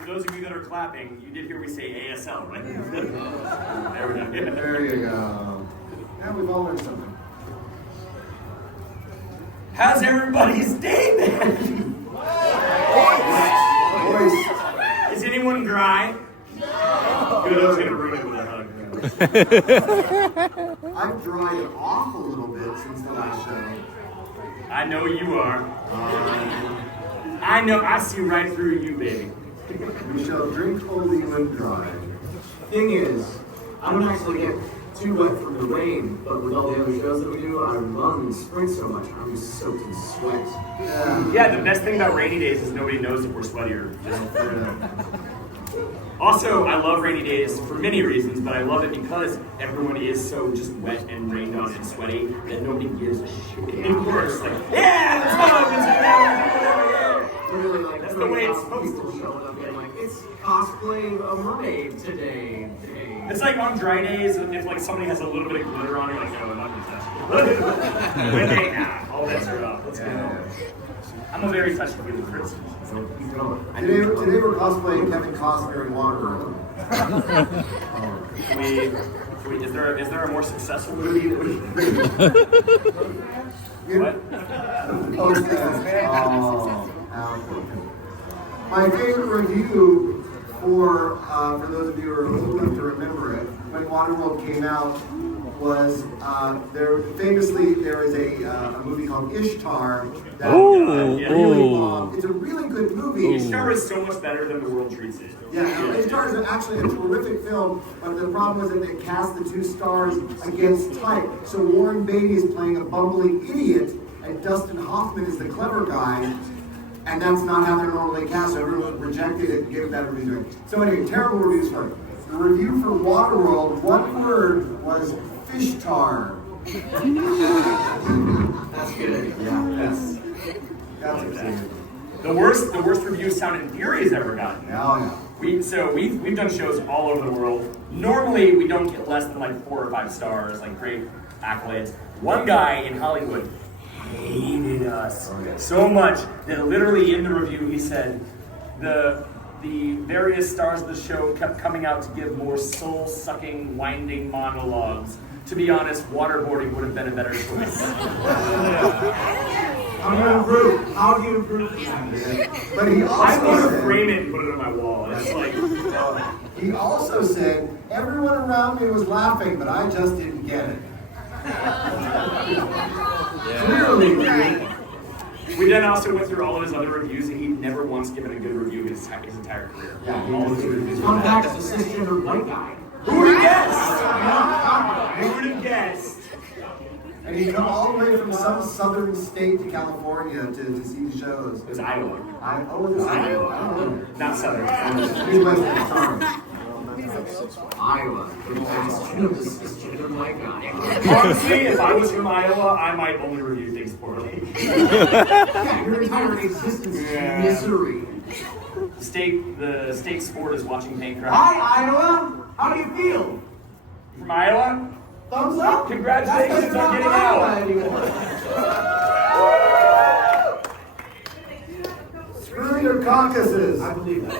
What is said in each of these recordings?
For those of you that are clapping, you did hear me say ASL, right? There we go. Yeah. There you go. Now we've all learned something. How's everybody's day been? Voice. Is anyone dry? No. Good, I was going to ruin it with a hug. I've dried it off a little bit since the last show. I know you are. I know, I see right through you, baby. We shall drink only when dry. Thing is, I don't actually get too wet from the rain, but with all the other shows that we do, I run and sprint so much, I'm just soaked in sweat. Yeah, the best thing about rainy days is nobody knows if we're sweaty or just. Also, I love rainy days for many reasons, but I love it because everyone is so just wet and rained on and sweaty that nobody gives a shit anymore. It's like, yeah, let's go, Really, like, that's the way it's supposed people to be. showing up and like, it's cosplaying a mermaid today. It's like on dry days, if like somebody has a little bit of glitter on, you're like, no, I'm not gonna touch it. Wet day, nah, all bets are up. Let's go. I'm a very touchy-feely person. So keep going. Today we're cosplaying Kevin Costner in Waterworld. Is there a more successful movie that we What? My favorite review for those of you who are old enough to remember it, when Waterworld came out, was there is a movie called Ishtar that really it's a really good movie. Ishtar is so much better than the world treats it. Yeah, Ishtar is actually a terrific film, but the problem was that they cast the two stars against type. So Warren Beatty is playing a bumbling idiot, and Dustin Hoffman is the clever guy. And that's not how they're normally cast, so everyone rejected it and gave it that review. So anyway, terrible reviews for it. The review for Waterworld, one word was fish tar. That's good. Yeah, that's exciting. The worst review Sound and Fury has ever gotten. Oh yeah. We've done shows all over the world. Normally we don't get less than like 4 or 5 stars, like great accolades. One guy in Hollywood hated us so much that literally in the review he said the various stars of the show kept coming out to give more soul-sucking, winding monologues. To be honest, waterboarding would have been a better choice. How do you improve? How do you improve? But he also I want to said, frame it and put it on my wall. It's like he also said, everyone around me was laughing, but I just didn't get it. Clearly. we then also went through all of his other reviews, and he'd never once given a good review his entire career. Yeah, All of his reviews were Fun bad. fact, it's a cisgender white guy. Who would have guessed? Who would have guessed? And he'd come all the way from some southern state to California to see the shows. It was Iowa. Oh, it was Iowa. I don't know. Not Southern. He's Western, sorry. Iowa. Cisgender white guy. Honestly, if I was from Iowa, I might only review things poorly. Yeah, your entire existence is misery. The state sport is watching paint dry. Hi, Iowa. How do you feel? From Iowa? Thumbs up? Congratulations on getting out. Screw your caucuses. I believe that.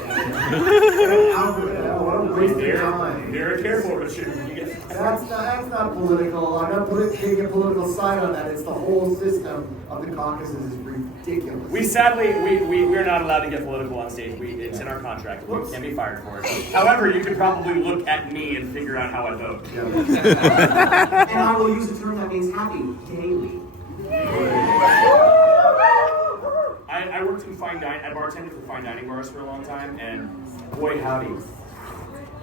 What a waste of time. Very careful, Richard. That's not political. I'm not taking a political side on that. It's the whole system of the caucuses is ridiculous. We're not allowed to get political on stage. It's in our contract. We can't be fired for it. However, you could probably look at me and figure out how I vote. Yeah. And I will use a term that means happy daily. I worked in fine dining. I bartended for fine dining bars for a long time, and boy howdy,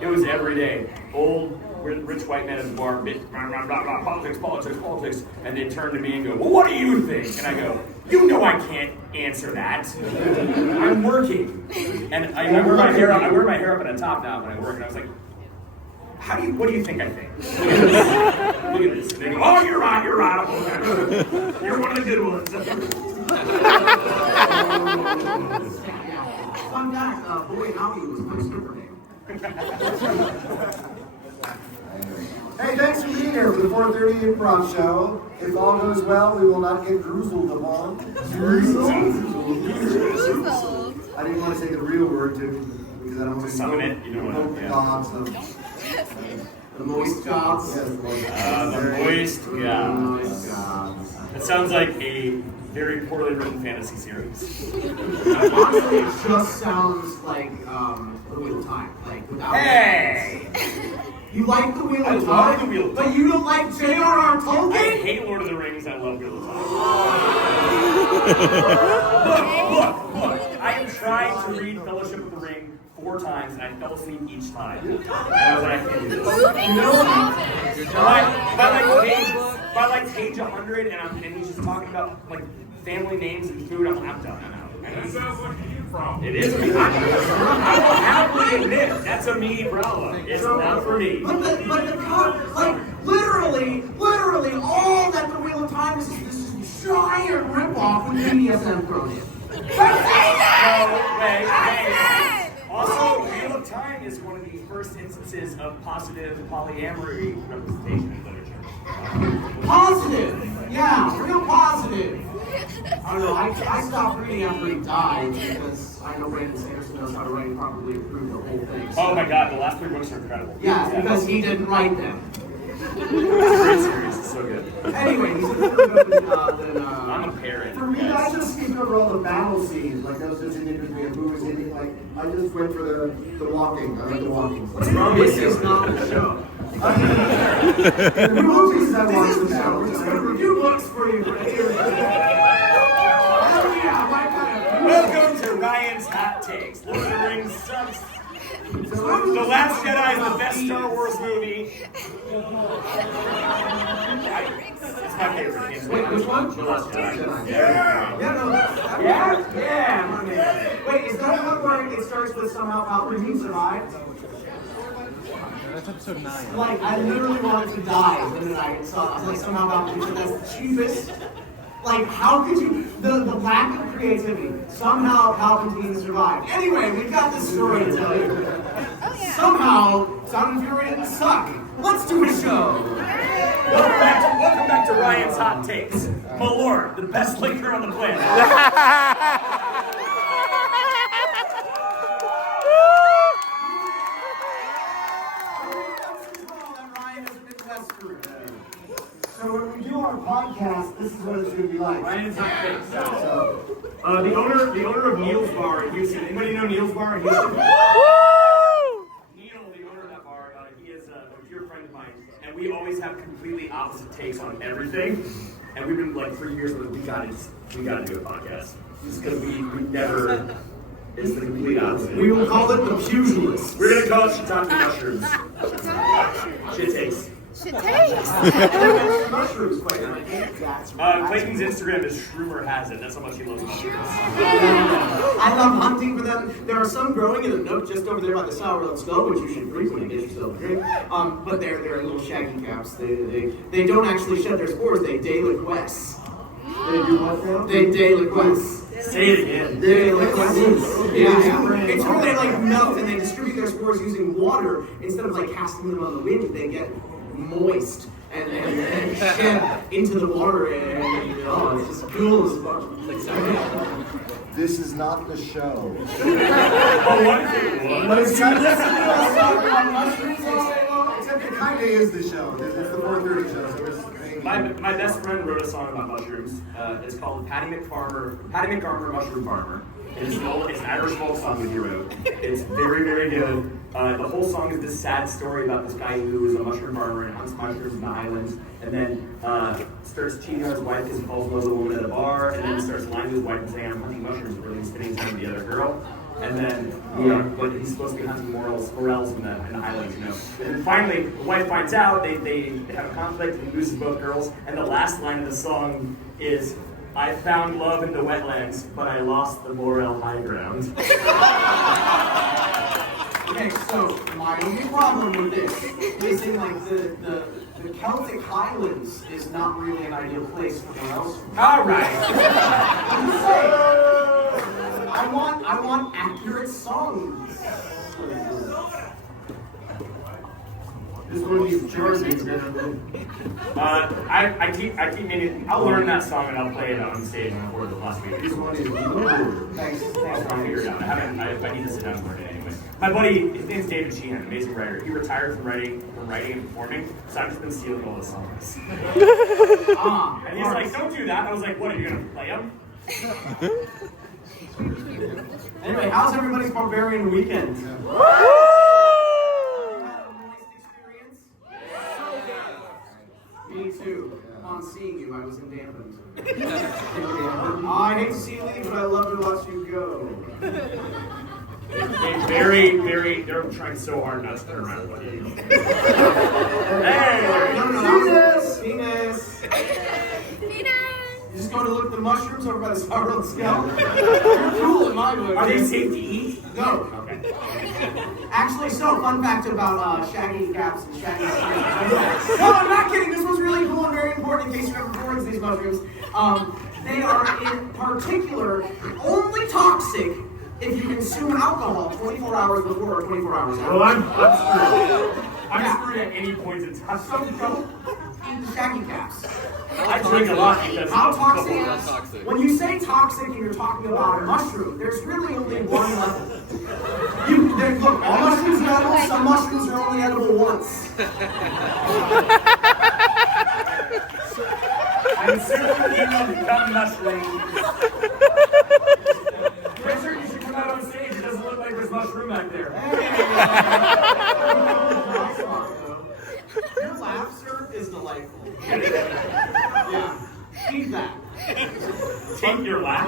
it was every day. Old rich white men at the bar, blah, blah, blah, blah, politics, and they turn to me and go, "Well, what do you think?" And I go, "You know I can't answer that. I'm working." And I wear my hair up in a top now when I work, and I was like, what do you think I think? Look at this. And they go, "Oh, you're right. You're one of the good ones." Fun fact, Boy Howdy was my stripper name. Hey, thanks for being here for the 4:30 Improv show. If all goes well, we will not get droozled upon. Drizzled. I didn't want to say the real word because I don't want to summon it. You don't want the to. gods of The moist gods. yes, The moist Moist gods. gods. It sounds like a very poorly written fantasy series. Honestly, it just sounds like the Wheel of Time. Like without. Hey! You like the Wheel I of love Time, the Wheel of but Time. you don't like J.R.R. I Tolkien. hate Lord of the Rings. I love Wheel of Time. Look! I am trying to read Fellowship of the Ring 4 times, and I fell asleep each time. And I was like, I can't do this. By like page 100, and he's just talking about like family names and food. I'm done. I'm out. That sounds like Improv. It is me. I will happily admit that's a me problem. It's not for me. But the like literally, all that the Wheel of Time is this giant ripoff with BDSM thrown in. Wait. Also, Wheel of Time is one of the first instances of positive polyamory representation in literature. Positive, yeah, real positive. I don't know. I stopped reading after he died because I know Brandon Sanderson knows how to write and properly approve the whole thing. So. Oh my god, the last 3 books are incredible. Yeah, because he didn't write them. It's a great series. It's so good. Anyway, he's really good than I'm a parent. For me, I just skipped over all the battle scenes. Like that was just an interest me of who was in it. Like I just went for the walking. I like the walking. What's wrong with This is you? not the show. The movies I watched the battle. We're just going to review books for you. Welcome to Ryan's Hot Takes. Lord of the Rings sucks. The Last Jedi is the best Star Wars movie. It's my favorite. It's Wait, which one? The Last Jedi. Yeah. Wait, is that one where it starts with somehow Palpatine survived? That's episode 9. Like, I literally wanted to die the minute I saw like somehow Palpatine said that's the cheapest. Like, how could you, the lack of creativity, somehow Palpatine survived. Anyway, we've got this story to tell you. Somehow, Sound and Fury didn't suck. Let's do a show. Welcome back to Ryan's Hot Takes. Malort, the best liquor on the planet. So when we do our podcast, this is what it's going to be like. Ryan's Hot Takes. So, The owner of Neil's Bar in Houston. Anybody know Neil's Bar in Houston? Neil, the owner of that bar, he is a dear friend of mine, and we always have completely opposite takes on everything. And we've been like for years, we gotta do a podcast. Just because we never. It's the complete opposite. We will call it the Pugilists. We're gonna call it Shiitake Mushrooms. Shit takes. Mushrooms, quite Clayton's Instagram is Shroomer Has It. That's how much he loves mushrooms. I love hunting for them. There are some growing in a nook just over there by the Sour Oak Skull, which you should frequently get yourself a drink. But they're little shaggy caps. They don't actually shed their spores. They deliquesce. they do what now? They deliquesce. Say it again. Deliquesce. Yeah. It's where they like melt and they distribute their spores using water instead of like casting them on the wind. They get moist and shed into the water and it's just cool as fuck. This is not the show. Oh, what is it? But it's kind of except it kind of is the show. It's the 4:30 show. So it's My best friend wrote a song about mushrooms. It's called Patty McGarmer Mushroom Farmer. It's an Irish folk song that he wrote. It's very, very good. The whole song is this sad story about this guy who is a mushroom farmer and hunts mushrooms in the islands, and then starts cheating on his wife because he falls in love with a woman at a bar, and then starts lying to his wife and saying, "I'm hunting mushrooms," but really spinning time with the other girl. And then, but he's supposed to be hunting morels in the islands, And then finally, the wife finds out, they have a conflict, and he loses both girls, and the last line of the song is, "I found love in the wetlands, but I lost the morel high ground." Okay, so my only problem with this is in like the Celtic Highlands is not really an ideal place for morels. All right. I want accurate songs. This one needs Jordan. I keep meaning I'll learn that song and I'll play it on stage on the board last week. This one is Thanks. I'll figure it out. I need to sit down and learn it anyway. My buddy, his name's David Sheehan, amazing writer. He retired from writing and performing, so I've just been stealing all his songs. And he's like, don't do that. I was like, what, are you gonna play them? Anyway, how's everybody's Barbarian weekend? Me too. Upon seeing you, I was dampened. I hate to see you leave, but I love to watch you go. They're trying so hard not to turn around. Hey! No, Venus! You just going to look at the mushrooms over by the Starworld Scout? You're cool in my book. Are they safe to eat? No. Okay. Actually, fun fact about shaggy caps and shaggy mushrooms. No, I'm not kidding. This was really cool and very important in case you're ever towards these mushrooms. They are in particular only toxic if you consume alcohol 24 hours before or 24 hours after. Well, I'm screwed. I'm screwed at any point in time. So don't eat the shaggy caps. I drink a lot because How toxic? When you say toxic and you're talking about a mushroom, there's really only one level. Look, all mushrooms are edible. Some mushrooms are only edible once. I'm certainly keen on becoming mushroom. Richard, you should come out on stage. It doesn't look like there's mushroom back there. Your laugh, sir, is delightful. Yeah. Eat that. Take your laugh.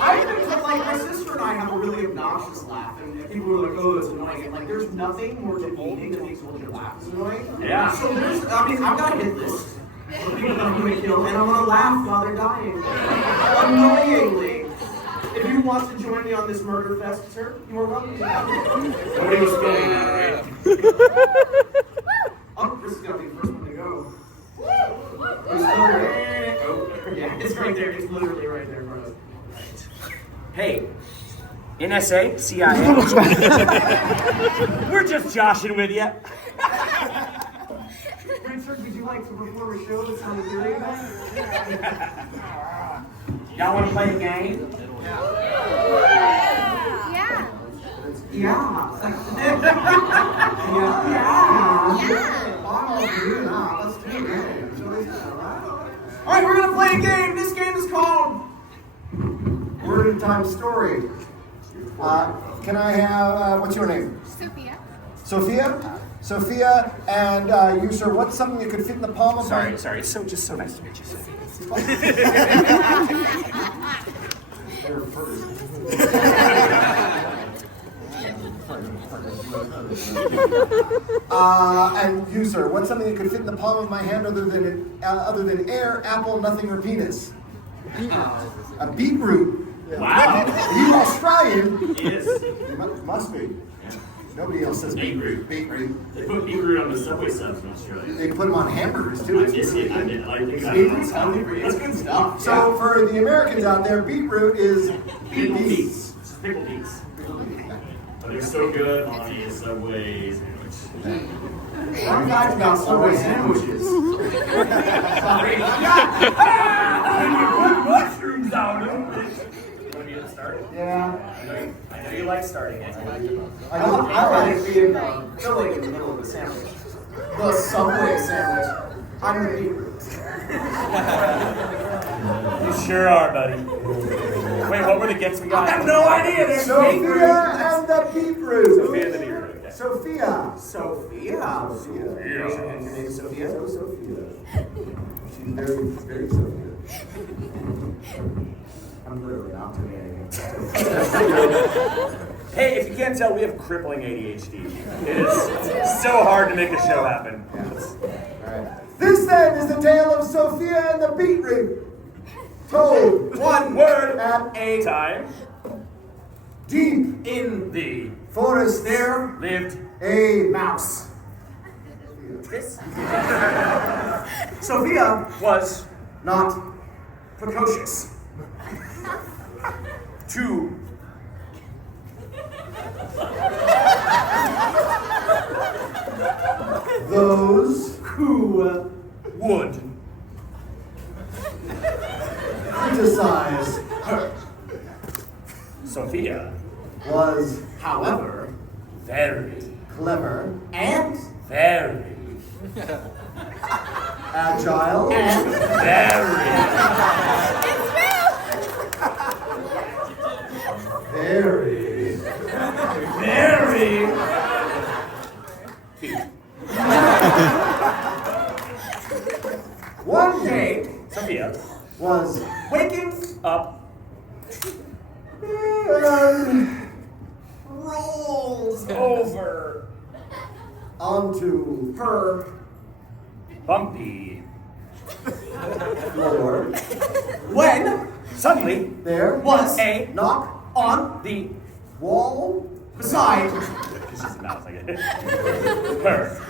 I think that, like, my sister and I have a really obnoxious laugh, and people are like, oh, it's annoying. And, like, there's nothing more demeaning than makes someone laugh is annoying. Yeah. So I've got a hit list of people that I'm going to kill, and I'm going to laugh while they're dying. Annoyingly. If you want to join me on this murder fest, sir, you are welcome to come. Nobody was filming that, right? Oh, Chris is going to be the first one to go. It's still there. Oh, yeah, it's right there. It's literally right there in front of us. Hey, NSA, CIA. We're just joshing with you. Richard, would you like to perform a show that sounded very bad? Y'all want to play a game? Yeah. Let's do it. All right, we're gonna play a game. This game is called Word in Time Story. Can I have, what's your name? Sophia, and you, sir, what's something that could fit in the palm of my... Sorry. It's just so nice to meet you, Sophie. And you, sir, what's something that could fit in the palm of my hand other than air, apple, nothing, or penis? A beetroot. Wow. Are you Australian? Yes. You must be. Nobody else says beetroot. Beetroot. They put beetroot on the Subway subs in Australia. They put them on hamburgers too. I miss it. I think Beetroot's healthy for you. It's good stuff. So for the Americans out there, beetroot is Pickle beets. Pickle beets. But they're so good on the Subway sandwich. Fun fact about Subway sandwiches. Sorry. Put mushrooms on them. You want me to start? Yeah. I know you like starting it. I like being filling in the middle of the sandwich. The Subway sandwich. I'm the beetroot. You sure are, buddy. Wait, what were the gets we got? I have no idea. There's Sophia and the beetroot. Sophia and the beetroot. Okay. Sophia. Sophia. And your name is Sophia? Sophia. She's very, very Sophia. I'm literally not doing anything. Hey, if you can't tell, we have crippling ADHD. It is so hard to make a show happen. Alright. This then is the tale of Sophia and the beetroot. Told One word at a time. deep In The forest there lived a mouse. this Sophia was not precocious. two was, however, very, clever, and very, agile, and very, very, very. one day Sophia, was waking up. rolls Over. onto her Bumpy. floor. when Suddenly, There was a knock on the wall beside this is a mouse, I get it. Her.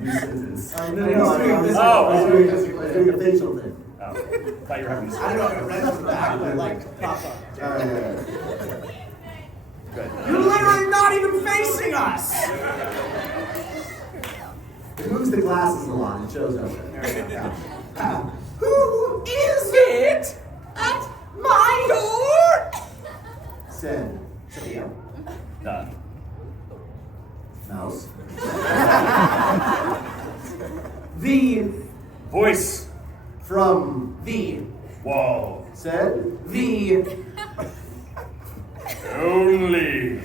new sentence. I No, know, I was Oh. doing a facial thing. Oh, thought you were having I don't know if it read from the back, but like pops up. Good. You're literally not even facing us! It moves the glasses a lot. It shows up there. Yeah. Who is it at my door? Said Sophia. The Mouse. The voice From the wall. said the Only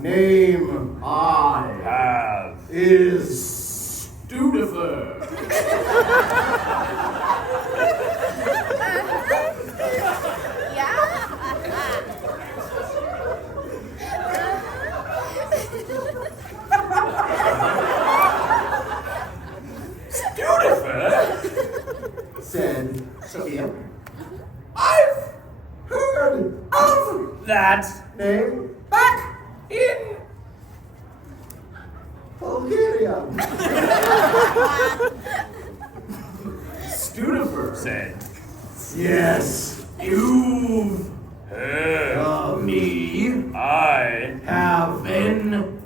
name I have is Studifer. Studifer. said Sophia. I've heard of That name Back in Bulgaria. Studifer. said Yes. You've heard me I have been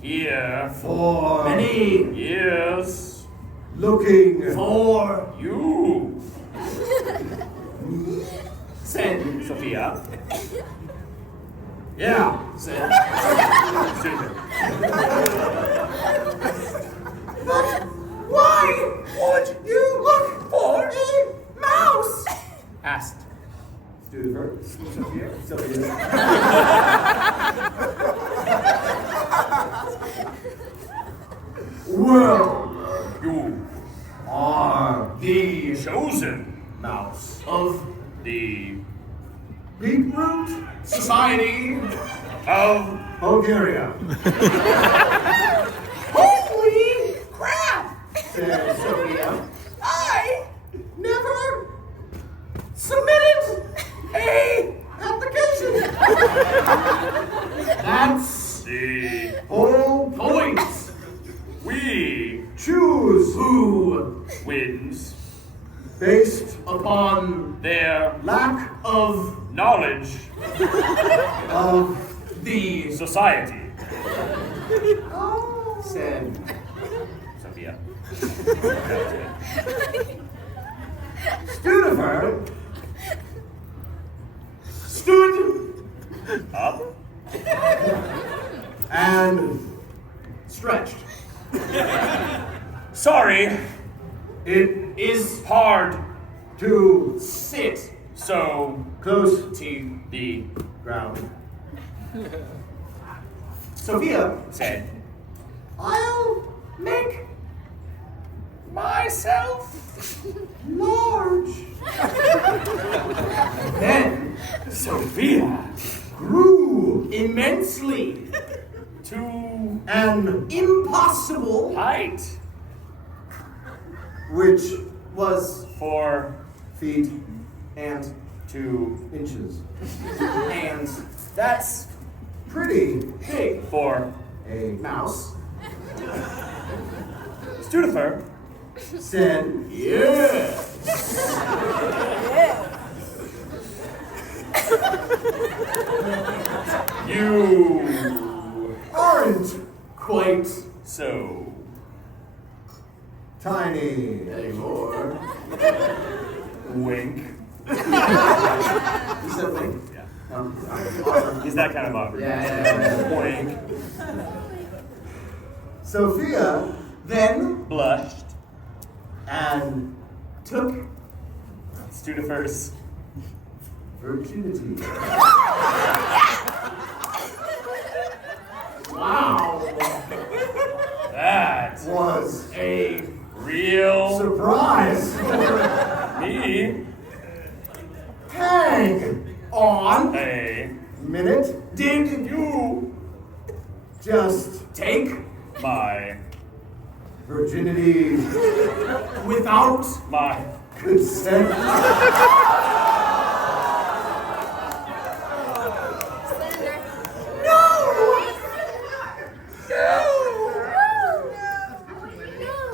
here For many years looking for you said Sophia. Yeah. said Studifer. why would you look for a mouse? Asked. Studifer. Sophia. Well, You are The chosen mouse. of the Beetroot society. of Bulgaria. Holy crap! Said Sophia. I never submitted a application. That's the Whole point. we choose Who, wins based upon their lack of knowledge of the society. said Sophia. Studifer stood Up. and stretched. Sorry, it Is hard, to sit so close to the ground. Sophia. said I'll Make myself large. then Sophia Grew immensely to and impossible height which was 4 feet and 2 inches. and that's Pretty big for a mouse. Studifer. said Yeah. You aren't Quite so tiny. Anymore. Wink. You said wink? Yeah. Awesome. He's that kind of awkward. Yeah. Wink. Sophia Then Blushed. and took Studifers. virginity. wow. That Was a real surprise. me Hang On a minute. did you Just take my virginity without my consent.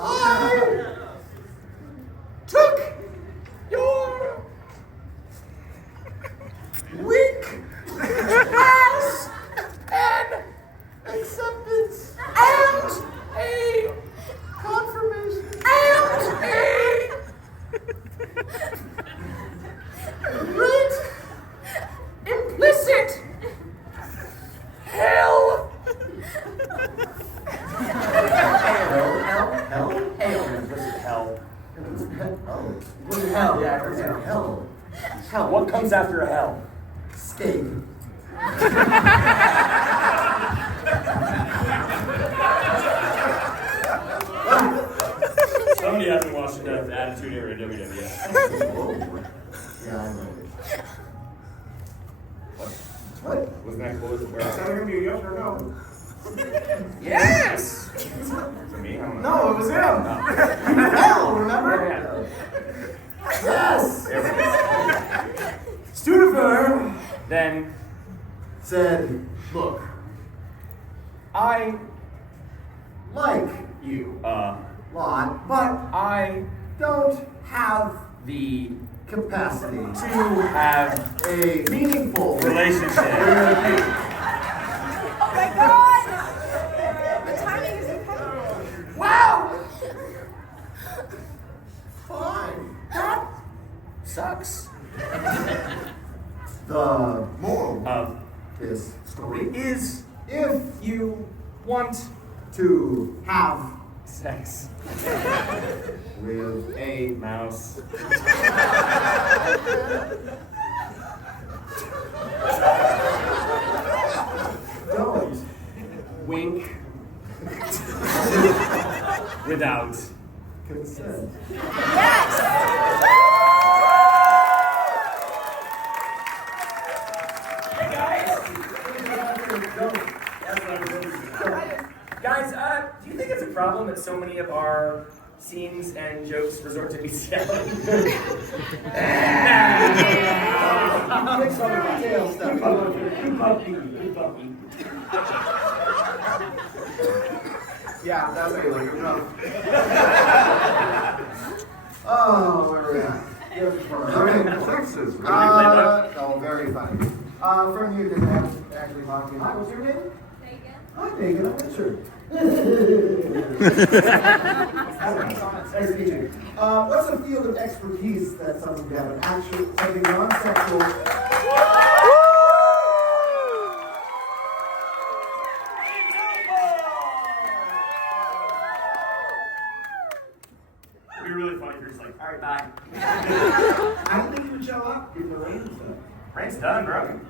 I took your wink as an acceptance and a confirmation and a great implicit hell. hell. Oh, what is hell? Yeah, What is hell. hell? Hell. What comes after a hell? Steak. Somebody hasn't watched enough Attitude Era WWF. Yeah, I know it. What? Wasn't that cool? Is that gonna be a yes or no? Yes! For me? I don't know. No, it was him. Hell, remember? Yes! Studifer Then Said, look, I, like you. lot, but I don't have the capacity to have a meaningful relationship. Oh my god! The timing is impeccable. Wow! Fine. That sucks. The moral Of this Story is if you want to have sex with a mouse. don't Wink without consent. Guys, do you think it's a problem that so many of our scenes and jokes resort to bestiality? Fix all the detail stuff. yeah, that's what you like. Oh, where are we at? Okay. Texas, Oh, very funny. From you can actually talk to me. Hi, what's your name? Hi, Megan. I'm Richard. Nice to meet you. What's a field of expertise that some of you have? Actually, something non-sexual. It'd be really funny if you're just like, all right, bye. I don't think you would show up if the rain was done. Rain's done, bro.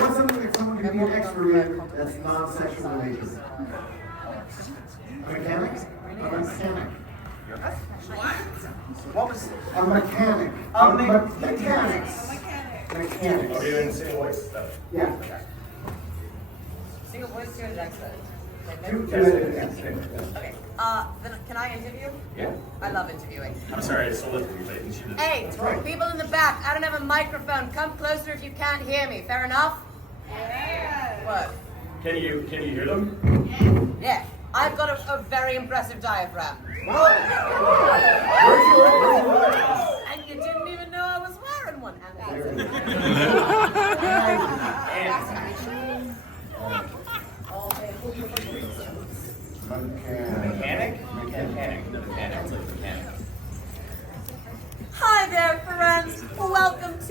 What's something that someone can be an expert in that's non-sexual related? A mechanic? A mechanic. What was A mechanic. Mechanics. Mechanics. Are you in the same voice? Stuff. Yeah. Single voice, two accent. Okay. Then can I interview? Yeah. I love interviewing. I'm sorry, I stole it from you, Clayton. She did. Hey, people in the back, I don't have a microphone. Come closer if you can't hear me. Fair enough? Yeah. What? Can you hear them? Yeah. I've got a very impressive diaphragm. And you didn't even know I was wearing one.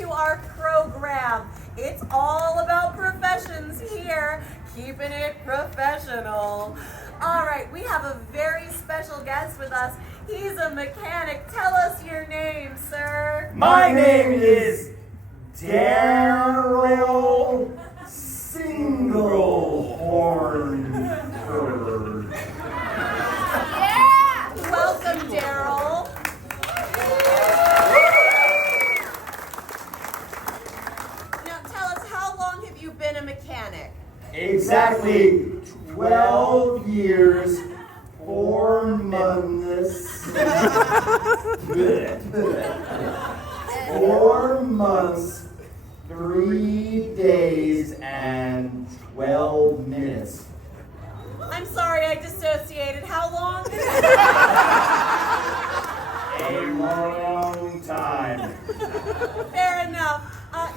to our program. It's all about professions here, keeping it professional. All right, we have a very special guest with us. He's a mechanic. Tell us your name, sir. My name is Daryl Singlehorn. Yeah! Welcome, Daryl. Now tell us, how long have you been a mechanic? Exactly 12 years, 4 months. 4 months, 3 days, and 12 minutes. I'm sorry, I dissociated. How long? A long time. Fair enough.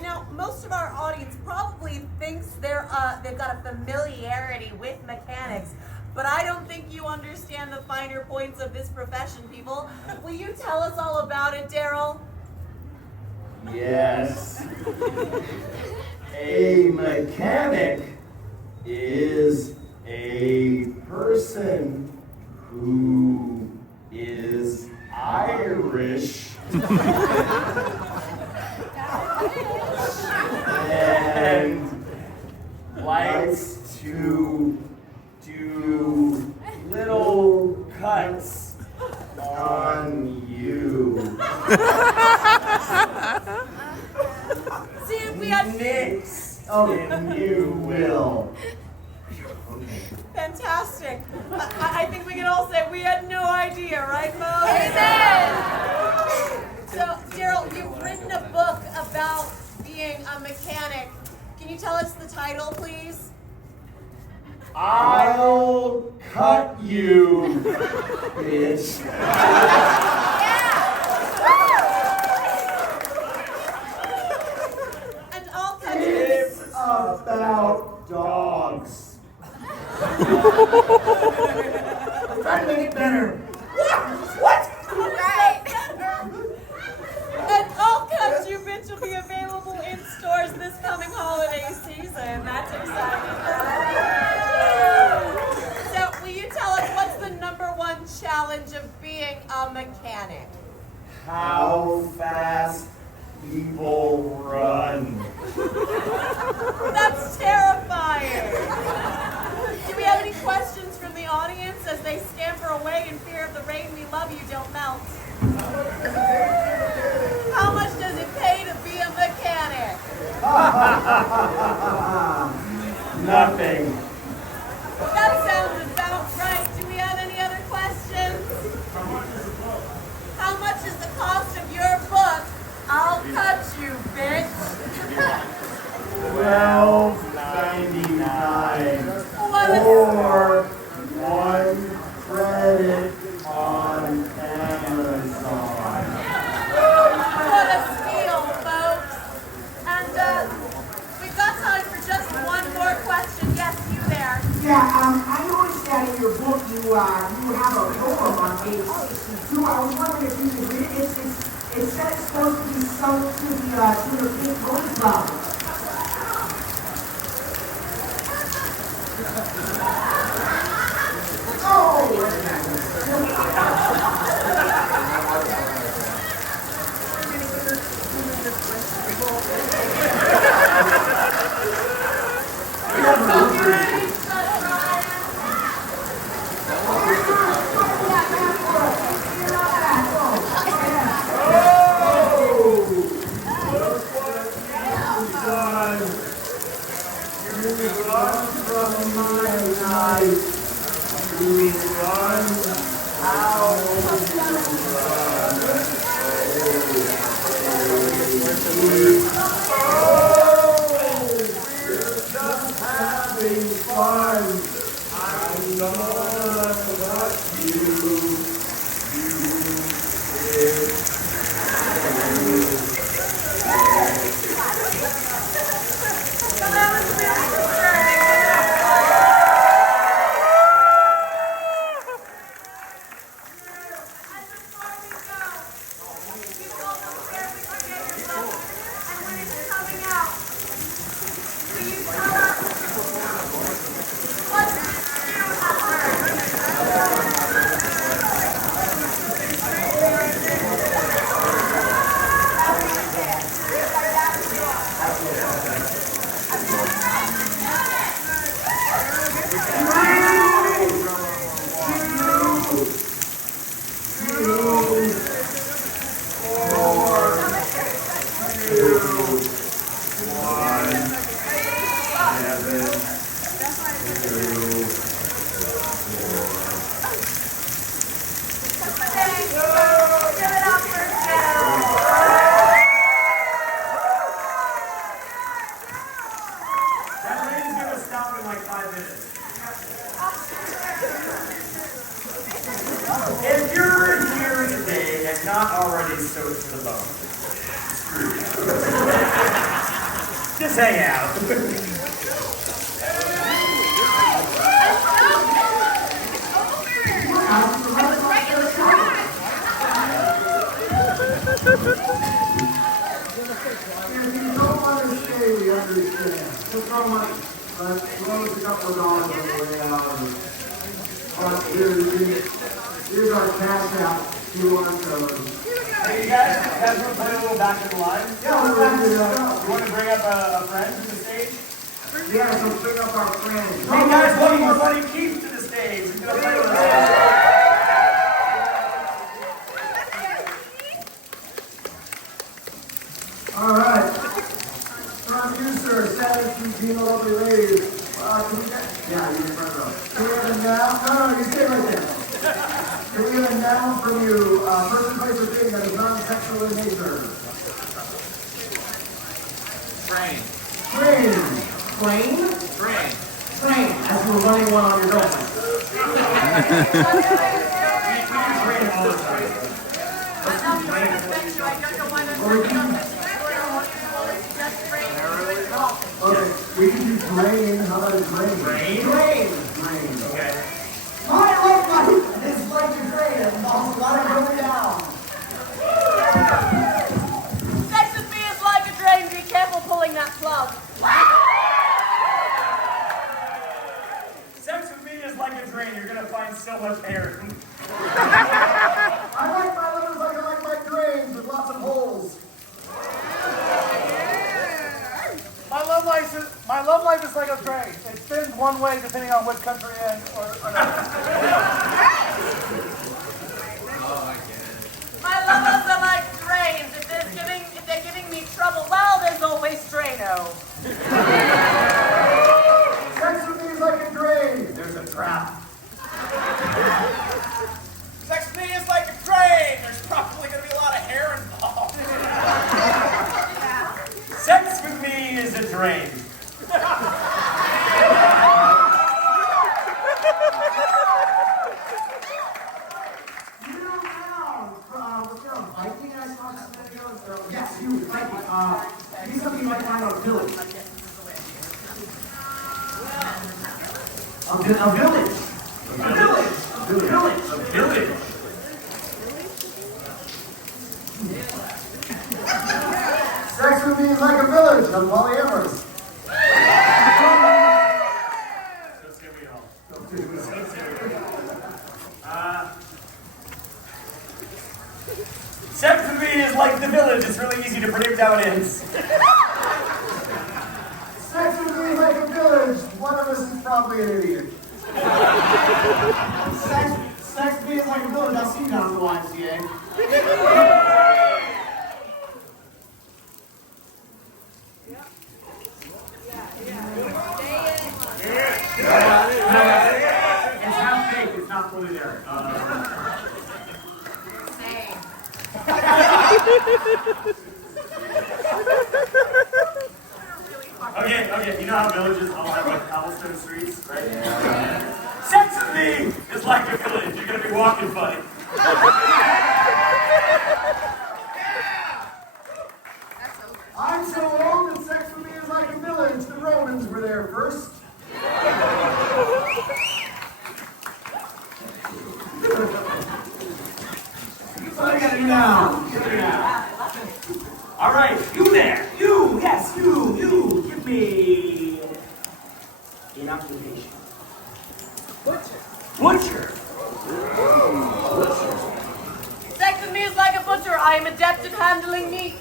Now, most of our audience probably thinks they've got a familiarity with mechanics, but I don't think you understand the finer points of this profession, people. Will you tell us all about it, Daryl? Yes. A mechanic is a person who is Irish and likes to do little cuts on you. See if we had Nicks, if you will. fantastic. I think we can all say we had no idea, right, Mo? Amen. So, Daryl, you've written a book about being a mechanic. Can you tell us the title, please? I'll cut you, bitch. And I'll cut you. It's about dogs. Try to make it better. Right. And I'll Cut You Bitch will be available in stores this coming holiday season. That's exciting. So, will you tell us what's the #1 challenge of being a mechanic? How fast people run. That's terrifying. Do we have any questions from the audience as they scamper away in fear of the rain we love you don't melt? How much does it pay to be a mechanic? Nothing. That sounds about right. Do we have any other questions? How much is the cost of your book? I'll cut you, bitch. $12.99 or 1 credit on Amazon. What a steal, folks. And we've got time for just one more question. Yes, you there. Yeah, I noticed that in your book you have a poem on page 62. I was wondering if you could read it. It said it's supposed to be sung to the Pink Rose Club. If you're here today and not already soaked to the bone, just hang out. If you don't want to stay, we understand. Just no money. But we'll a couple of dollars on the way out. But here's our cash out. If you want to. Hey, you guys want to play a little back in the line? Yeah, we're back to that. You want to bring up a friend to the stage? Yeah, so bring up our friends. Hey guys, one more Buddy Keith to the stage. He's gonna play with us. All right. From you, sir, Savage from Gino Lovely Ladies. Can we get... Yeah, you're in front row. Can we have a noun? No, you stay right there. Can we have a noun from you? Person, place, or thing that is non-sexual in nature. Train. Train. Train? Train. Train. As we're running one on your girlfriend. Okay, we can do drain. How about a drain? Rain? Train. Drain. Okay. My love life is like a train. It involves a lot of going down. Sex with me is like a drain. Be careful pulling that plug. Sex with me is like a drain. You're gonna find so much air. I like my livers like I like my drains with lots of holes. My love life is like a train. It spins one way depending on which country and or another. My lovers are like drains. If they're giving me trouble, well, there's always Drano. Sex with me is like a drain. There's a trap. Sex with me is like a train. There's probably going to be a lot of hair involved. Sex with me is a drain. Viking I saw just a minute ago. Yes, you, Viking. He's something you might find on a village. A village. Sex with me is like a village. I'm polyamorous. So say we all. Sex with me is like the village. It's really easy to predict how it ends. Sex with me is like a village. One of us is probably an idiot. Sex to me is like a village. I'll see you down at the YMCA. It's half fake. It's not fully there. Okay. You know how villages all have like cobblestone streets, right? Sex with me is like a village. You're gonna be walking funny. I'm so old that sex with me is like a village. The Romans were there first. What do I gotta do now? All right, you there. You, yes, you. Give me an occupation. Butcher. Sex with me is like a butcher. I am adept at handling meat.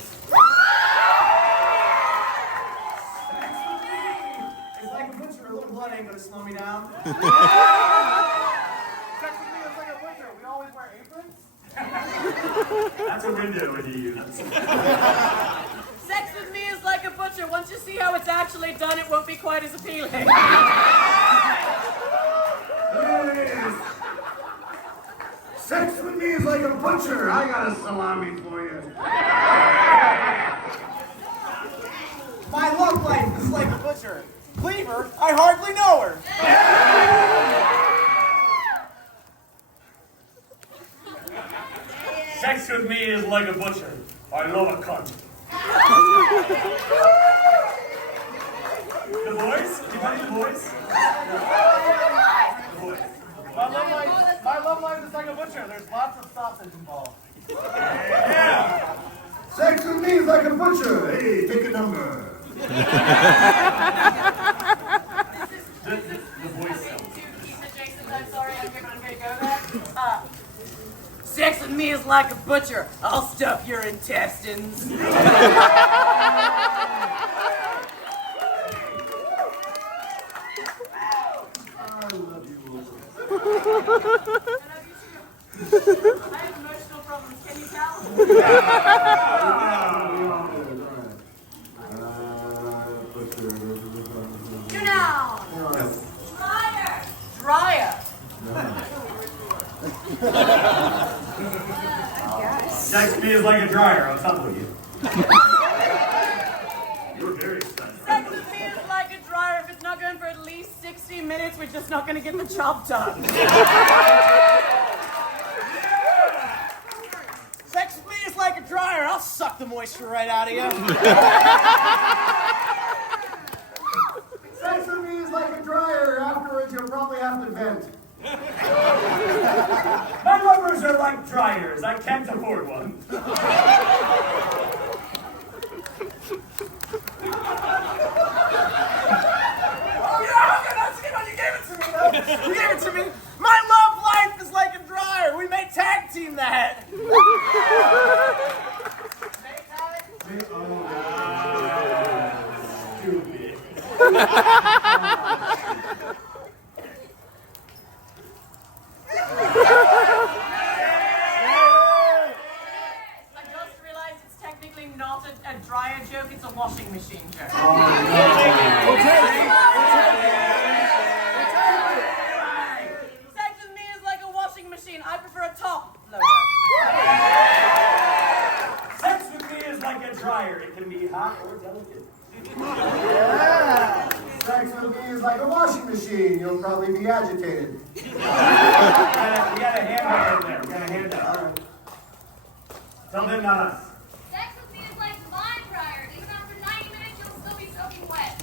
It's like a butcher. A little blood ain't gonna slow me down. Sex with me is like a butcher. We always wear aprons. That's a window when you use it. Sex with me is like a butcher. Once you see how it's actually done, it won't be quite as appealing. Yes. Sex with me is like a butcher. I got a salami for you. My love life is like a butcher. Cleaver, I hardly know her. Sex with me is like a butcher. I love a cunt. The boys? You got the boys? The boys. My love life is like a butcher. There's lots of sausage involved. Yeah. Sex with me is like a butcher. Hey, take a number. The voice sounds. I'm sorry, I'm gonna go there. Sex with me is like a butcher. I'll stuff your intestines. I have emotional problems, can you tell? You know! Dryer! Sex with me is like a dryer on top of you. You're very expensive. Sex with me is like a dryer. If it's not going for at least 60 minutes, we're just not going to get the job done. Sex with me is like a dryer. I'll suck the moisture right out of you. Sex with me is like a dryer. Afterwards, you'll probably have to vent. My lovers are like dryers. I can't afford one. You gave it to me. My love life is like a dryer. We may tag team that. Stupid. I just realized it's technically not a dryer joke, it's a washing machine joke. Sex with me is like a washing machine. I prefer a top loader. Sex with me is like a dryer. It can be hot or delicate. Sex with me is like a washing machine. You'll probably be agitated. We got a hand up in there. We got a hand up. All right. Tell them, not us. Sex with me is like line dryer. Even after 90 minutes, you'll still be soaking wet.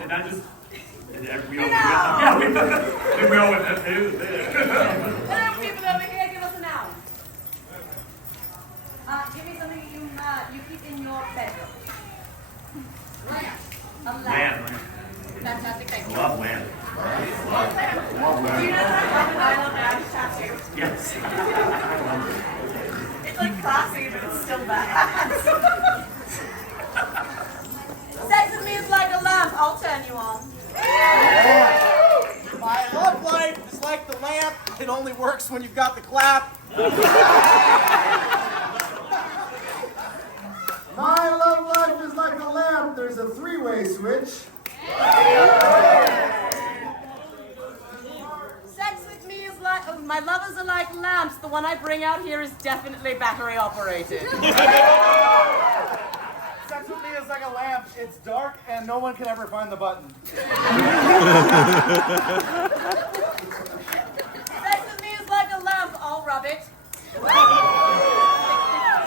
And that just... We all yeah, we all went, Hello, people over here, give us a noun. Give me something you keep in your bedroom. Lamp. A lamp. land. Fantastic, thank I you. love land. Do you know that I love land tattoo? Yes. It's like classy, but it's still bad. Sex with me is like a lamp. I'll turn you on. My love life is like the lamp. It only works when you've got the clap. My love life is like a lamp. There's a three-way switch. Sex with me is like, my lovers are like lamps. The one I bring out here is definitely battery operated. Sex with me is like a lamp. It's dark and no one can ever find the button. Sex with me is like a lamp. I'll rub it.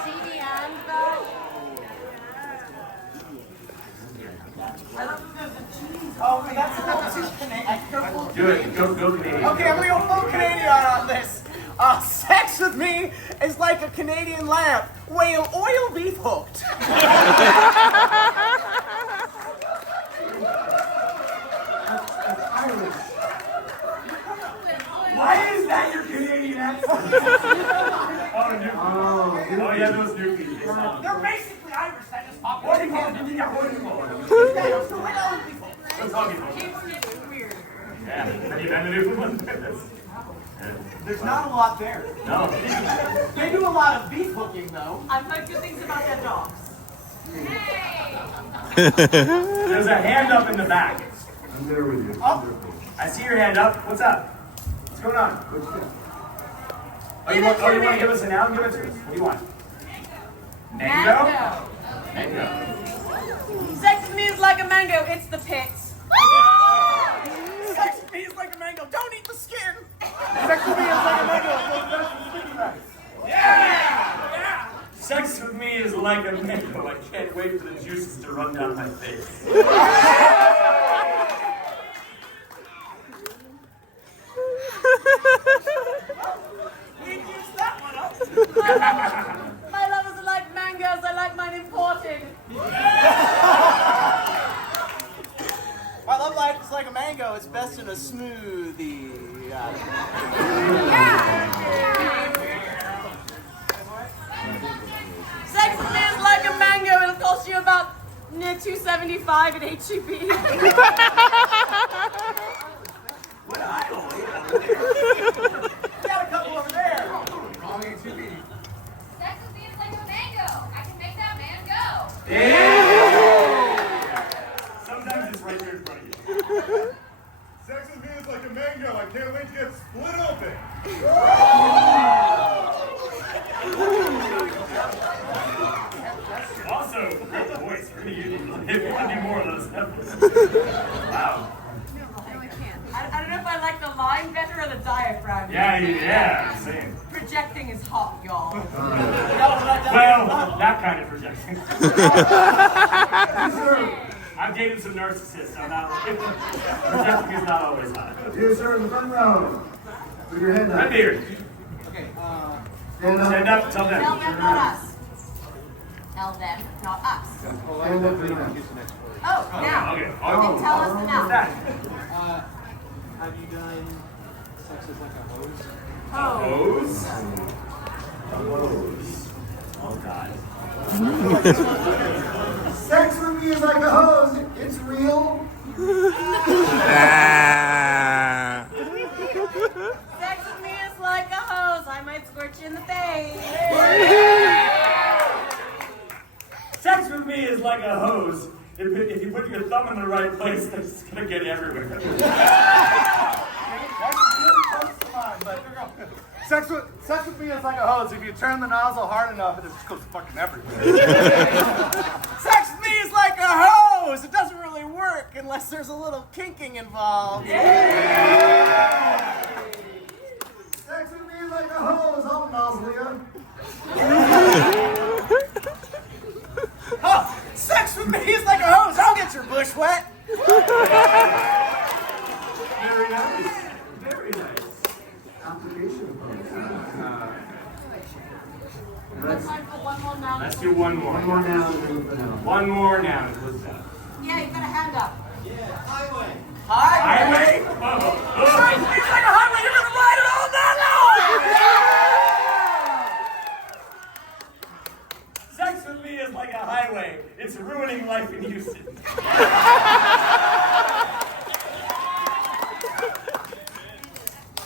CD and Oh, that's a little too Canadian. Do it. Go Canadian. Okay, I'm gonna go full Canadian on this. Sex with me is like a Canadian lamp. Whale oil beef hooked. Irish. Why is that your Canadian accent? Oh, yeah, those newbies. They're basically Irish. That just pop. What do you call it? What's talking about? weird. Yeah. Have you been to Newfoundland? There's not a lot there. No. They do a lot of beef hooking, though. I've heard good things about their dogs. Hey! There's a hand up in the back. I'm there with you. Oh. I see your hand up. What's up? What's going on? Oh, you want to give us a noun? Give it to us. What do you want? Mango? Mango. mango, it's the pits. Sex with me is like a mango. Don't eat the skin. Sex with me is like a mango. It goes best with sticky rice. Sex with me is like a mango. I can't wait for the juices to run down my face. We used that one up. My lovers are like mangoes, I like mine imported. My love life is like a mango. It's best in a smoothie. Sex with me is like a mango, it'll cost you about near $2.75 at HEB. Got a couple over there. Sex with me is like a mango. I can make that man go. Sometimes it's right there in front of you. Sex with me is like a mango. I can't wait to get split open. Also, great voice for you. If you want to do more of those episodes. Wow. I don't know if I like the line better or the diaphragm. Yeah, same. Projecting is hot, y'all. Well, that kind of projection. I've dated some narcissists. I'm not. Projecting is not always hot. You, sir, in the front row. With your head up. Right here. Stand up. Stand up. Tell them. Tell them, not us. Tell them, not us. Stand up for the next. Oh, now. Okay. Then tell us the now. That. Have you done sex as like a hose? Hose. Hose. Oh God. Sex with me is like a hose. It's real. Sex with me is like a hose. I might squirt you in the face. Sex with me is like a hose. If you put your thumb in the right place, it's gonna get everywhere. Sex with me is like a hose. If you turn the nozzle hard enough, it just goes fucking everywhere. Sex with me is like a hose. It doesn't really work unless there's a little kinking involved. Sex with me is like a hose. I'll nozzle you. Oh, sex with me is like a hose. I'll get your bush wet. Very nice. Very nice. Application of hose. Time for one more now. Let's do one more. One more now and then for now. One more now. What's that? Yeah, you got a hand up. Highway. Highway? Oh. It's like a highway. You're gonna ride it all night long. Sex with me is like a highway. It's ruining life in Houston.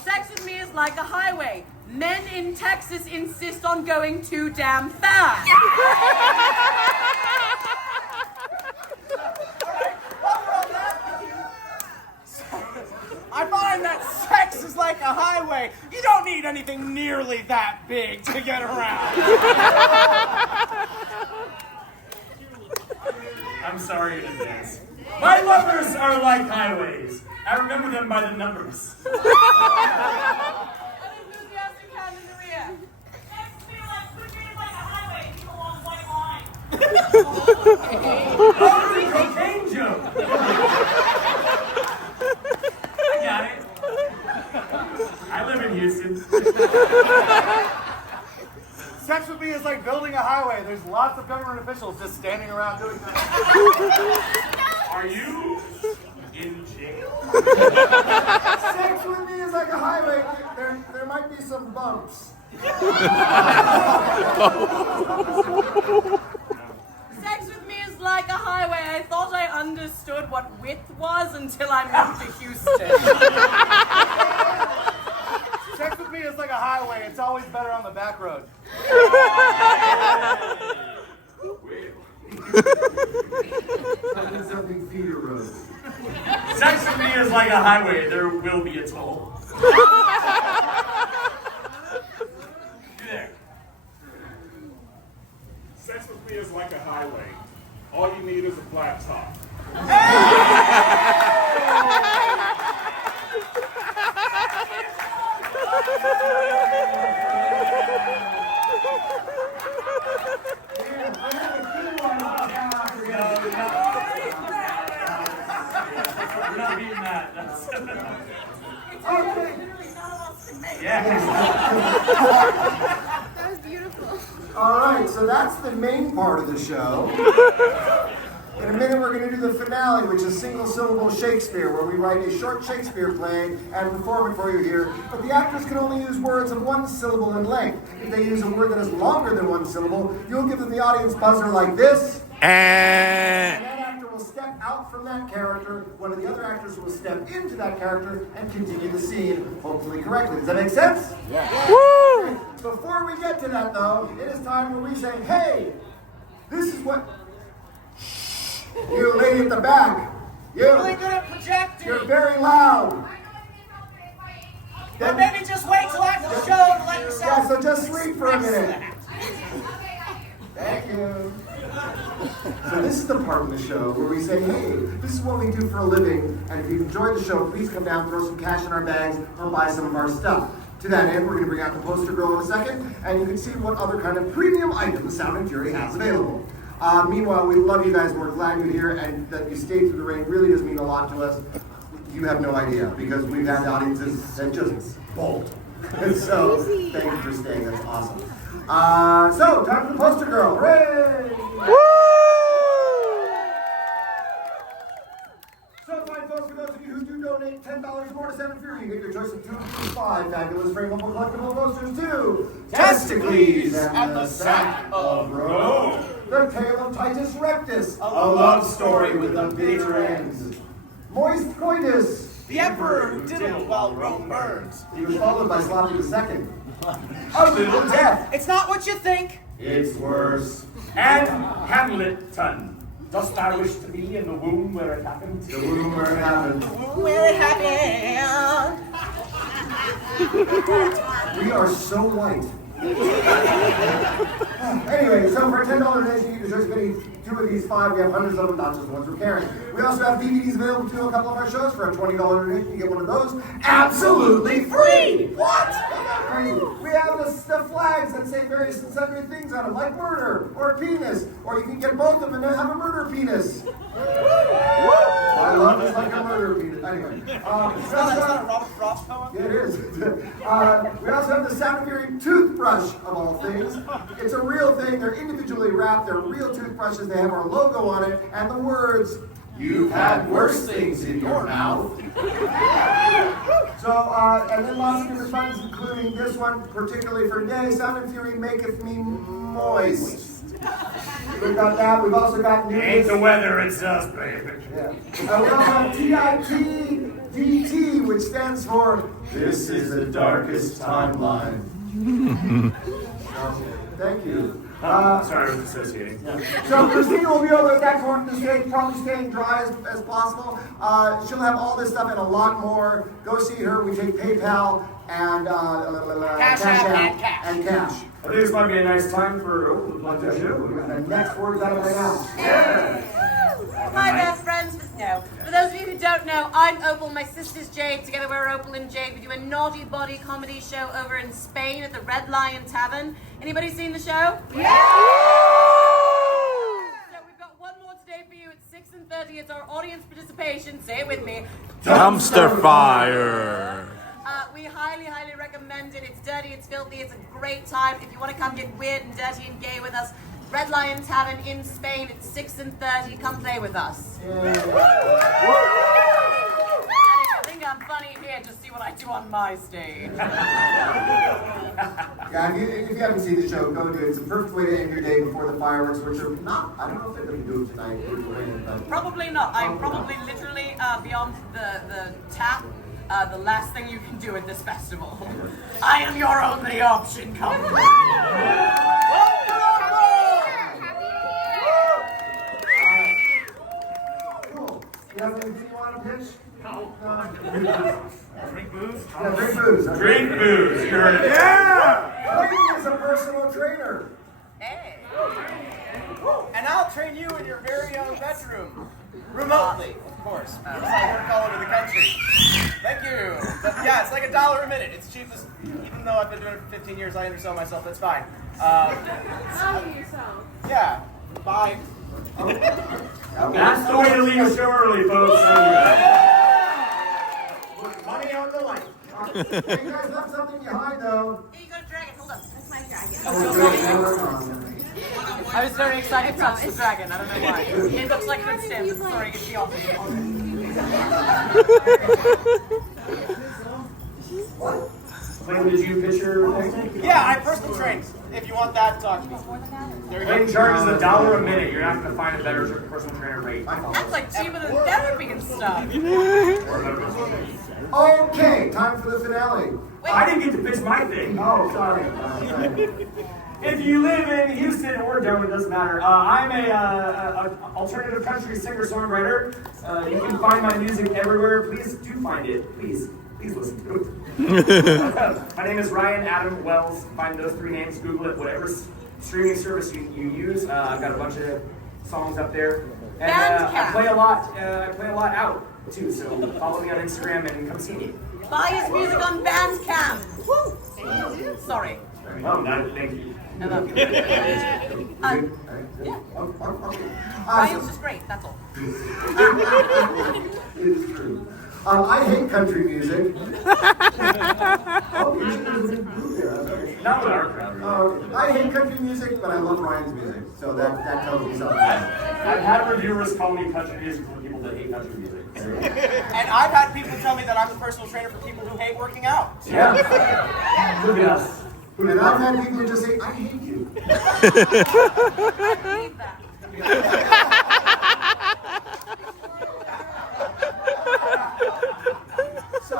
Sex with me is like a highway. Men in Texas insist on going too damn fast. I find that sex is like a highway. You don't need anything nearly that big to get around. I'm sorry in advance. My lovers are like highways. I remember them by the numbers. Enthusiastic hand in the rear. Sex with me like a highway. People along white line. Oh, the cocaine joke. I got it. I live in Houston. Sex with me is like building a highway. There's lots of government officials just standing around doing that. Are you in jail? Sex with me is like a highway. There might be some bumps. Sex with me is like a highway. I thought I understood what width was until I moved to Houston. Sex with me is like a highway. It's always better on the back road. Something feeder road. Sex with me is like a highway. There will be a toll. You there. Sex with me is like a highway. All you need is a flat top. We're not beating that. That's That was beautiful. All right, so that's the main part of the show. In a minute, we're going to do the finale, which is single-syllable Shakespeare, where we write a short Shakespeare play and perform it for you here. But the actors can only use words of one syllable in length. If they use a word that is longer than one syllable, you'll give them the audience buzzer like this. And that actor will step out from that character. One of the other actors will step into that character and continue the scene, hopefully correctly. Does that make sense? Yeah. Woo! Before we get to that, though, it is time where we say, hey, this is what... You lady at the back. You're really good at projecting. You're very loud. Then maybe just wait till after the show to let yourself. Yeah, so just sleep for a minute. Thank you. So this is the part of the show where we say, hey, this is what we do for a living, and if you enjoy the show, please come down, throw some cash in our bags, or buy some of our stuff. To that end, we're going to bring out the poster girl in a second, and you can see what other kind of premium items Sound and Fury has available. Meanwhile, we love you guys. We're glad you're here, and that you stayed through the rain really does mean a lot to us. You have no idea, because we've had audiences that just bolt. And so, thank you for staying. That's awesome. So, time for the poster girl. Hooray! Woo! So, fine folks, for those of you who do donate $10 more to Sound and Fury, you get your choice of 2 to 5 fabulous frameable collectible posters too. Testicles at the Sack of Rome. The Tale of Titus Rectus. A love story with a bitter end. Moist Coitus. The Emperor who diddled while Rome burns. He was followed by Sloppy II. A Little Death. It's not what you think. It's worse. And Hamilton. Dost thou wish to be in the womb where it happened? The womb where it happened. Where it happened. We are so white. Anyway, so for $10 donation, you can choose any 2 of these 5. We have hundreds of them, not just the ones we're carrying. We also have DVDs available to a couple of our shows. For a $20 donation, you get one of those absolutely free. What? Crazy. We have the flags that say various and sundry things on them, like murder or penis, or you can get both of them and then have a murder penis. My love is like a murder penis. Anyway, That's not a Robert Frost poem? yeah, it is. We also have the Sound and Fury toothbrush, of all things. It's a real thing. They're individually wrapped. They're real toothbrushes. They have our logo on it and the words, You've had worse things in your mouth. So, and then lots of different funds, including this one, particularly for today, Sound and Fury maketh me moist. We've got that. We've also got new. Ain't the weather, it's us, baby. Yeah. We also have TITDT, which stands for This is the darkest timeline. Thank you. Sorry, I was associating. So Christina will be over at that corner of the stage, probably staying dry as possible. She'll have all this stuff and a lot more. Go see her. We take PayPal and Cash App and cash. I think this might be a nice time for the show. The next word's out right now. Hi there, friends. No. For those of you who don't know, I'm Opal. My sister's Jade. Together we're Opal and Jade. We do a naughty body comedy show over in Spain at the Red Lion Tavern. Anybody seen the show? Yeah! So we've got one more today for you at 6:30. It's our audience participation. Say it with me. Dumpster fire. We highly, highly recommend it. It's dirty, it's filthy, it's a great time. If you want to come get weird and dirty and gay with us, Red Lion Tavern in Spain at 6:30. Come play with us. And if you think I'm funny here, just see what I do on my stage. Yeah, if you haven't seen the show, go do it. It's a perfect way to end your day before the fireworks, which are not, I don't know if they're going to do it tonight. Probably not. I'm probably literally beyond the tap. The last thing you can do at this festival. I am your only option. Come on. Cool. You have anything you want to pitch? No. Drink booze? Yeah, drink booze. Drink booze. You heard it. Yeah! Clayton is a personal trainer. Hey. And I'll train you in your very own bedroom. Remotely, of course, because I work all over the country. Thank you. But yeah, it's like $1 a minute. It's cheapest. Even though I've been doing it for 15 years, I undersell myself. That's fine. Value yourself. Yeah. Bye. That's the way to leave a show early, folks. Money on the line. Hey, you guys left something behind, though. Here you go, dragon. Hold up. That's my dragon. I was very excited to touch the dragon. I don't know why. It looks like an stamp. I'm sorry, get you off of it. When did you pitch your thing? Yeah, I personal train. If you want that, talk to me. There you When go. charges $1 a minute, you're not going to find a better personal trainer rate. That's like cheaper than therapy and stuff. Okay, time for the finale. I didn't get to pitch my thing. Oh, sorry. If you live in Houston or Durham, it doesn't matter. I'm a alternative country singer-songwriter. You can find my music everywhere. Please do find it. Please listen to it. My name is Ryan Adam Wells. Find those 3 names. Google it. Whatever streaming service you use. I've got a bunch of songs up there. And I play a lot. I play a lot out too. So follow me on Instagram and come see me. Buy his music on Bandcamp. Woo! Sorry. Oh, no, thank you. I love you. Yeah. Ryan's just great, that's all. It is true. I hate country music. Not with our crowd. I hate country music, but I love Ryan's music, so that tells me something. I've had reviewers call me country music for people that hate country music. And I've had people tell me that I'm the personal trainer for people who hate working out. Yeah. Look at us. And I've had people who just say, I hate you. I believe that. So,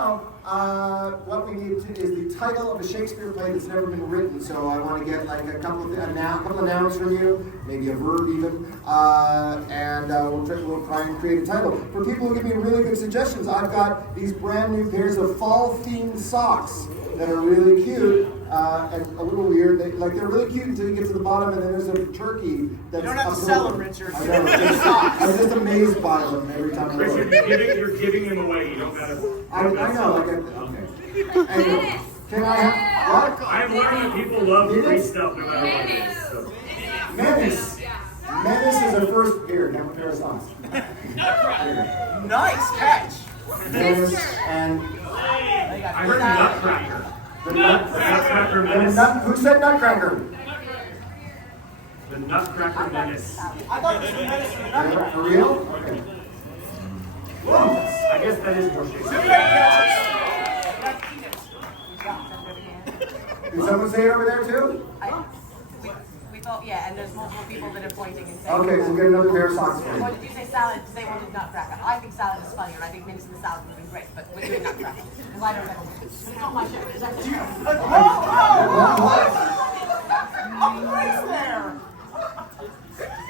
what we need is the title of a Shakespeare play that's never been written. So I want to get like a couple of nouns from you, maybe a verb even, and we'll try and create a title. For people who give me really good suggestions, I've got these brand new pairs of fall-themed socks that are really cute and a little weird. They're really cute until you get to the bottom, and then there's a turkey that's. You don't have to sell them, Richard. I know. I'm just amazed by them every time I look. Richard, you're giving them away. You don't gotta. I know. Okay. Anyway, can I have what? I've learned that people love free stuff no matter what it is. So. Menace. Menace is our first. Here, have a pair of socks. Nice catch. Menace and I heard Nutcracker. the Nutcracker Menace. Who said Nutcracker? The Nutcracker Menace. I thought this was Menace for the Nutcracker. For real? Okay. I guess that is more Shakespeare. Did someone say it over there too? We thought, yeah, and there's multiple people that are pointing and saying. Okay, we'll get another pair of socks for Or you. did you say salad? Did they wanted nutcracker? I think salad is funnier. I think mince in the salad would have been great, but we're doing nutcracker. Because I don't know. It's not my show. It's actually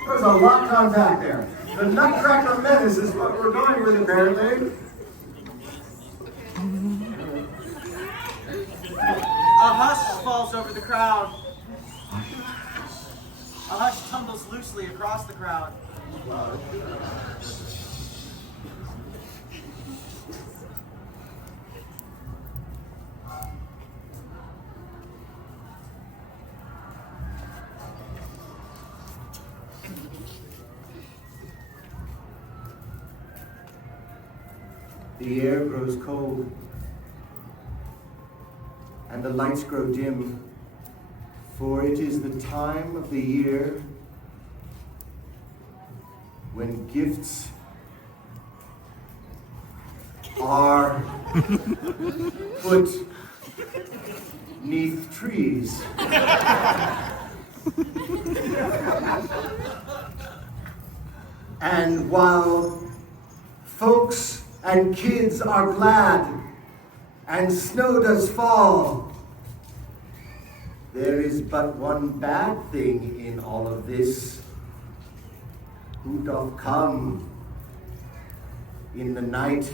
There's a lot of contact there. The Nutcracker Menace is what we're going with, apparently. A hush falls over the crowd. A hush tumbles loosely across the crowd. The air grows cold, and the lights grow dim, for it is the time of the year when gifts are put neath trees. And while folks and kids are glad and snow does fall, there is but one bad thing in all of this. Who doth come in the night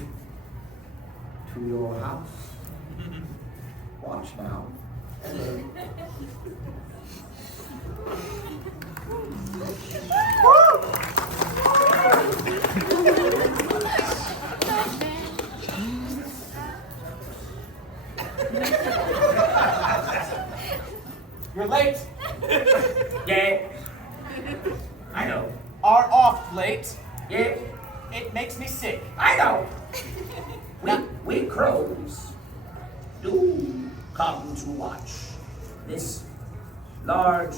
to your house? Watch now. You're late. Yeah. I know. Are off late. Yeah. It makes me sick. I know. We crows do come to watch this large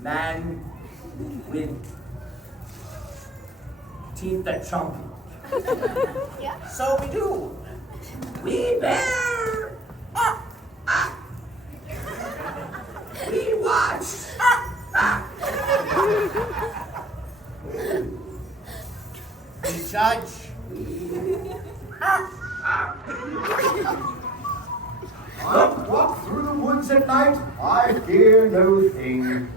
man with teeth that chomp. Yeah. So we do. We bear. We watch. We judge. I walk through the woods at night, I fear no thing.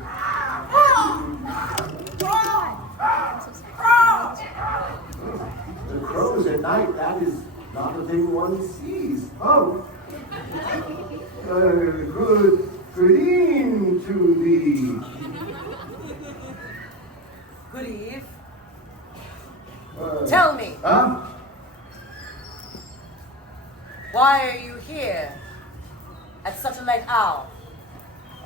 The crows at night, that is not a thing one sees. Oh. Good evening to thee. Good eve. Tell me, Huh? why are you here at such a late hour?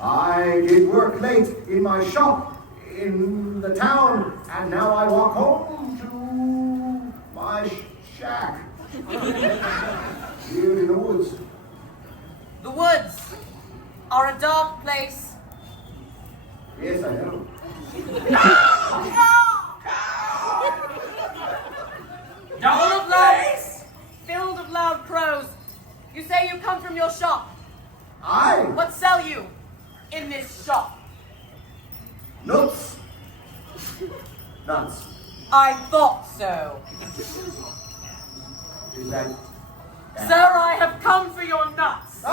I did work late in my shop in the town, and now I walk home to my shack here in the woods. The woods are a dark place. Yes, I know. Dull place, filled of loud crows. You say you come from your shop. I What sell you in this shop? nuts. Nuts. I thought so. Is that? Sir, I have come for your nuts. I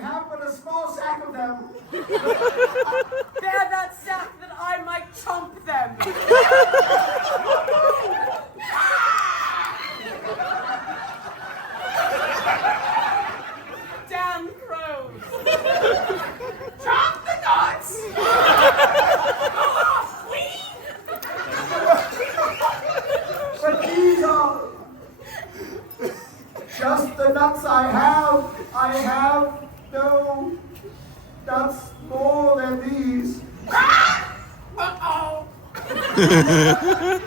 have but a small sack of them. Bear that sack that I might chomp them. Damn crows. Chop the nuts! Queen! But these are just the nuts I have. I have no nuts more than these. Uh-oh!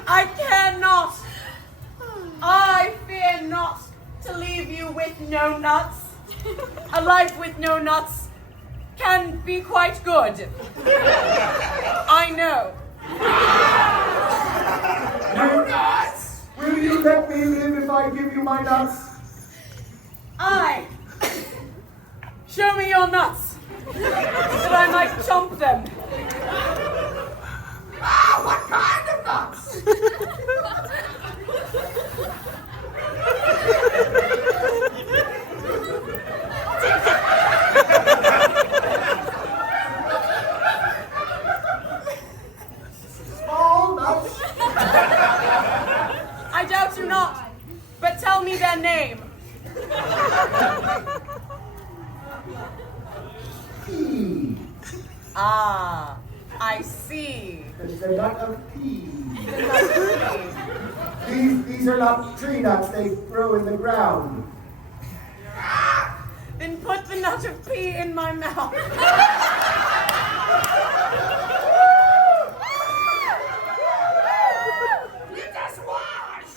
I cannot. I fear not to leave you with no nuts. A life with no nuts can be quite good. I know. No nuts! Will you let me live if I give you my nuts? I. Show me your nuts, that I might chomp them. Ah, what kind of nuts? Small nuts. I doubt you not, but tell me their name. Pea. Ah, I see. It's a nut of pea. These are not tree nuts. They grow in the ground. Then put the nut of pea in my mouth. Let us wash!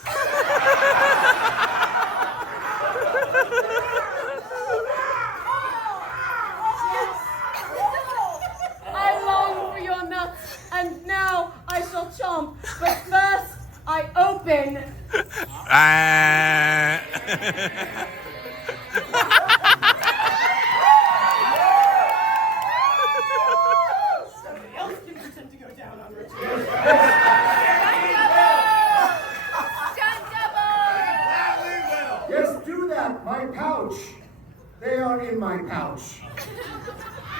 I long for your nuts, and now I shall chomp. But first, I open. Somebody else can pretend to go down on Richard. Yes, do that. My pouch. They are in my pouch.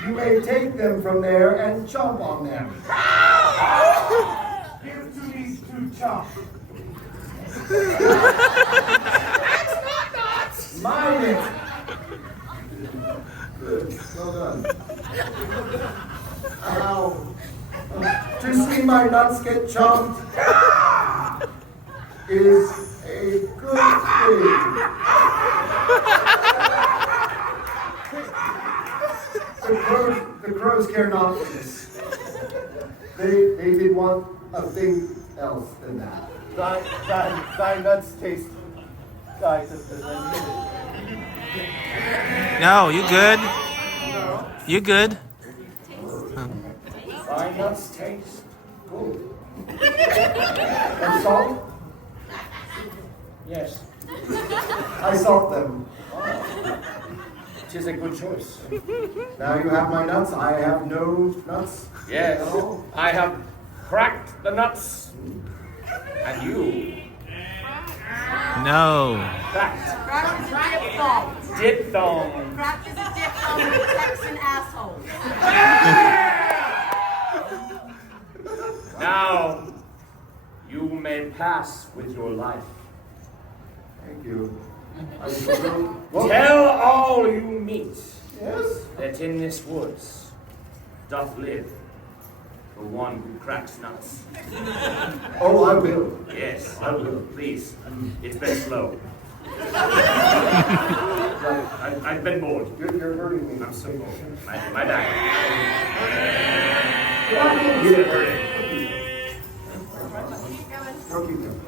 You may take them from there and chomp on them. Give to these two chomp. That's not nuts! Mind it. Well done. Ow. To see my nuts get chomped is a good thing. The crows care not for this. They did want a thing else than that. Thy nuts taste. No, you good? You good? Thy nuts taste good. And salt? Yes, I salt them. it is a good choice. Now you have my nuts, I have no nuts. Yes, No. I have cracked the nuts. And you No. cracked Crack is diphthong. diphthong. Crack is a diphthong in Texan asshole. Now, you may pass with your life. Thank you. I shall go. Tell all you meet Yes? that in this woods doth live the one who cracks nuts. Oh, I will. Yes, I will. Please. It's been slow. I've been bored. You're hurting me. I'm so bored. My back. Keep Get it hurting. going.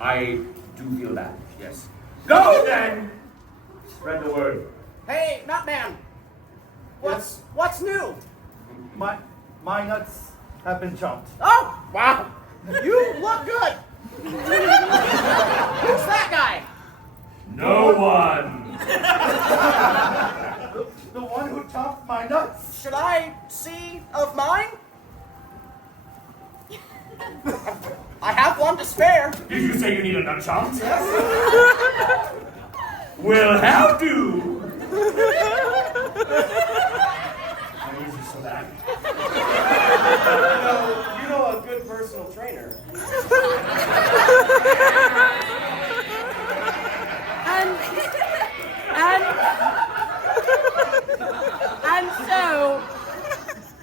I do feel that, yes. Go then! Spread the word. Hey, Nutman! What's new? My nuts have been chomped. Oh, wow! You look good! Who's that guy? No one! The one who chomped my nuts. Should I see of mine? I have one to spare. Did you say you need a nut chomped? Well, how do? I need you so bad. You know a good personal trainer. And so,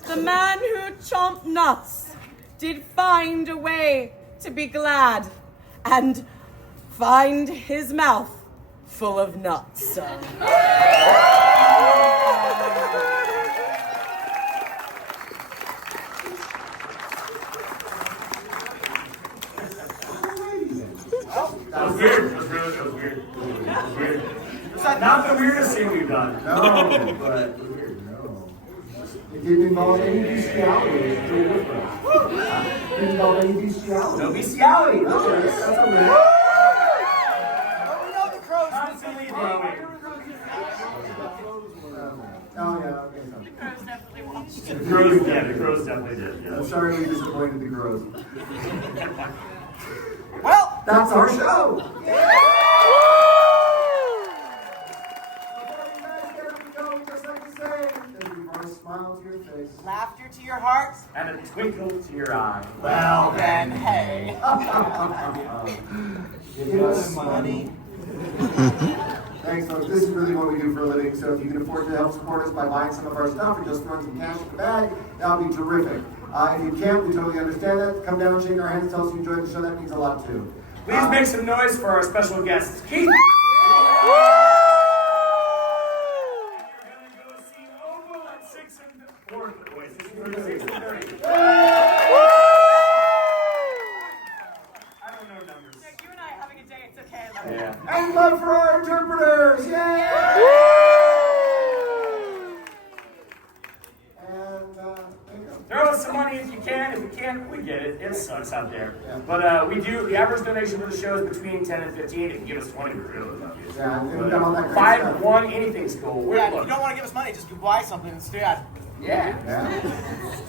the man who chomped nuts did find a way to be glad and find his mouth full of nuts. That was weird. That was weird. It was weird. It's not the weirdest thing we've done. No, but weird, no. It didn't involve any bestiality. It's pretty different. It didn't involve any bestiality. No bestiality. No, that's a weird. We know the crows Constantly growing. Oh, yeah, okay. So. The crows definitely did. I'm Yeah. sorry we disappointed the crows. Well, That's our show. Before we go, we'd just like to say, thank you for a smile to your face. laughter to your heart. And a twinkle to your eye. Well then, hey. Give us money. Thanks, folks. This is really what we do for a living. So if you can afford to help support us by buying some of our stuff or just throwing some cash in the bag, that would be terrific. If you can't, we totally understand that. Come down and shake our hands, tell us you enjoyed the show. That means a lot too. Please make some noise for our special guest, Keith. We're gonna go see Oval at 6 and 6:30. I don't know numbers. You and I are having a day, it's okay. Yeah. And love for our interpreters! Yay! And there you go. Throw us some money if you can. If you can't, we get it. It sucks out there. Yeah. But we do, the average donation for the show is between 10 and 15. If you give us 20, we really love you. Yeah, and we've got all that great 5, stuff. 1, anything's cool. We're Yeah, if look. you don't want to give us money, just go buy something instead. Yeah. Yeah.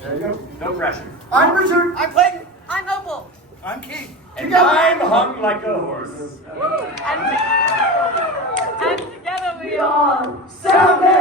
There you go. No pressure. I'm Richard. I'm Clayton. I'm Opal. I'm Keith. And I'm hung like a horse. And together we are Seven!